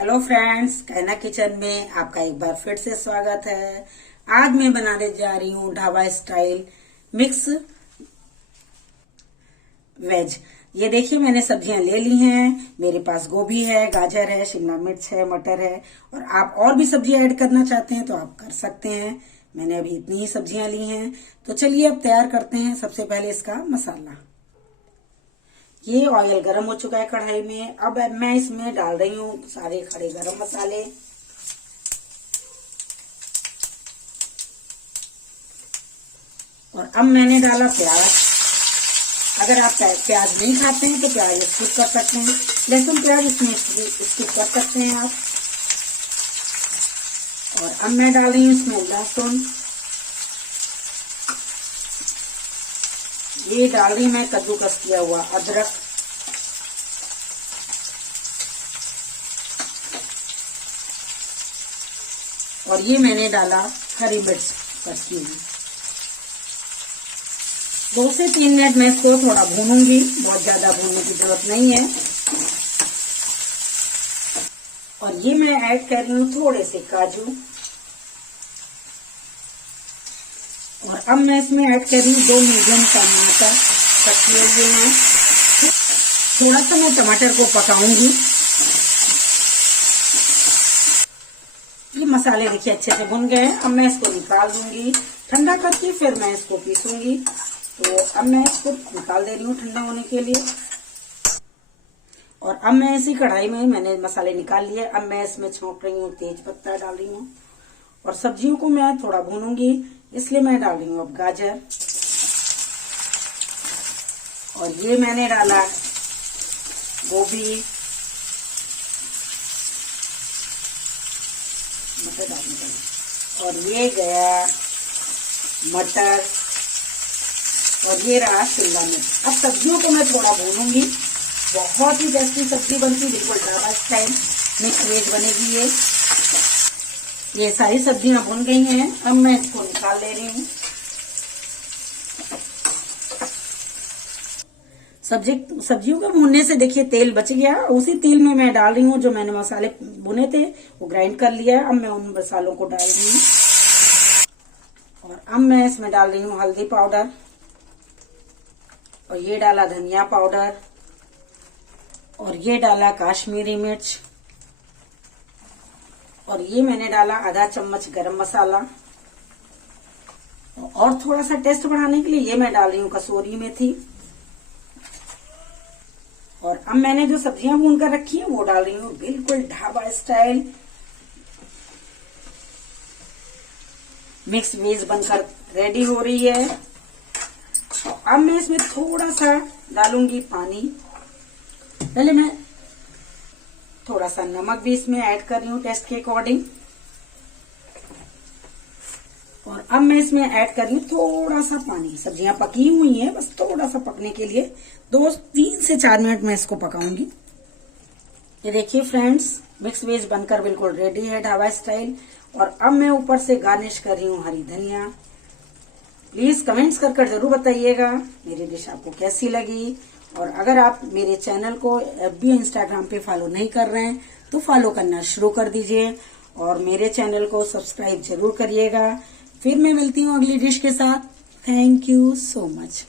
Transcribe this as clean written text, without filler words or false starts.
Hello friends, कहना kitchen में आपका एक बार फिर से स्वागत है। आज मैं बनाने जा रही हूँ ढाबा स्टाइल मिक्स वेज। ये देखिए, मैंने सब्जियां ले ली हैं। मेरे पास गोभी है, गाजर है, शिमला मिर्च है, मटर है, और आप और भी सब्जियां ऐड करना चाहते हैं तो आप कर सकते हैं। मैंने अभी इतनी ही सब्जियां ली हैं। तो चलिए अब तैयार करते हैं। सबसे पहले इसका मसाला। ये ऑयल गरम हो चुका है कढ़ाई में। अब मैं इसमें डाल रही हूँ सारे खड़े गरम मसाले। और अब मैंने डाला प्याज। अगर आप प्याज नहीं खाते हैं तो प्याज स्किप कर सकते हैं। लहसुन प्याज इसमें स्किप कर सकते हैं आप। और अब मैं डाल रही हूँ इसमें लहसुन। ये डाल रही मैं कद्दूकस किया हुआ अदरक। और ये मैंने डाला हरी मिर्च कटी हुई। 2 से 3 मिनट मैं इसको थोड़ा भूनूंगी। बहुत ज्यादा भूनने की जरूरत नहीं है। और ये मैं ऐड कर रही हूँ थोड़े से काजू। और अब मैं इसमें ऐड कर रही हूँ 2 मीडियम टमाटर कटे हुए हैं। थोड़ा सा मैं टमाटर को पकाऊंगी। ये मसाले देखिए अच्छे से भुन गए हैं। अब मैं इसको निकाल दूंगी ठंडा करके, फिर मैं इसको पीसूंगी। तो अब मैं इसको निकाल दे रही हूँ ठंडा होने के लिए। और अब मैं इसी कढ़ाई में मैंने मसाले निकाल लिए। अब मैं इसमें छोंक रही हूँ, तेज पत्ता डाल रही हूँ। और सब्जियों को मैं थोड़ा भूनूंगी, इसलिए मैं डाल रही हूँ अब गाजर। और ये मैंने डाला गोभी, मटर डालने का। और ये गया मटर। और ये रहा शिमला मिर्च। अब सब्जियों को मैं थोड़ा भूनूंगी। बहुत ही टेस्टी सब्जी बनती, बिल्कुल ढाबा स्टाइल मिक्स वेज बनेगी ये सारी सब्जियां भुन गई हैं। अब मैं इसको निकाल ले रही हूँ। सब्जियों को भूनने से देखिए तेल बच गया। उसी तेल में मैं डाल रही हूँ जो मैंने मसाले भुने थे, वो ग्राइंड कर लिया है। अब मैं उन मसालों को डाल रही हूँ। और अब मैं इसमें डाल रही हूँ हल्दी पाउडर। और ये डाला धनिया पाउडर। और ये डाला काश्मीरी मिर्च। और ये मैंने डाला आधा चम्मच गरम मसाला। और थोड़ा सा टेस्ट बढ़ाने के लिए ये मैं डाल रही हूँ कसूरी मेथी। और अब मैंने जो सब्जियां भून कर रखी है वो डाल रही हूँ, बिल्कुल ढाबा स्टाइल मिक्स वेज बनकर रेडी हो रही है। अब मैं इसमें थोड़ा सा डालूंगी पानी। पहले मैं थोड़ा सा नमक भी इसमें ऐड कर रही हूँ टेस्ट के अकॉर्डिंग। और अब मैं इसमें ऐड कर रही हूँ थोड़ा सा पानी। सब्जियां पकी हुई हैं, बस थोड़ा सा पकने के लिए 3 से 4 मिनट में इसको पकाऊंगी। ये देखिए फ्रेंड्स, मिक्स वेज बनकर बिल्कुल रेडी है ढाबा स्टाइल। और अब मैं ऊपर से गार्निश कर रही हूँ हरी धनिया। प्लीज कमेंट्स कर जरूर बताइएगा मेरी डिश आपको कैसी लगी। और अगर आप मेरे चैनल को FB इंस्टाग्राम पे फॉलो नहीं कर रहे हैं तो फॉलो करना शुरू कर दीजिए। और मेरे चैनल को सब्सक्राइब जरूर करिएगा। फिर मैं मिलती हूँ अगली डिश के साथ। Thank you so much.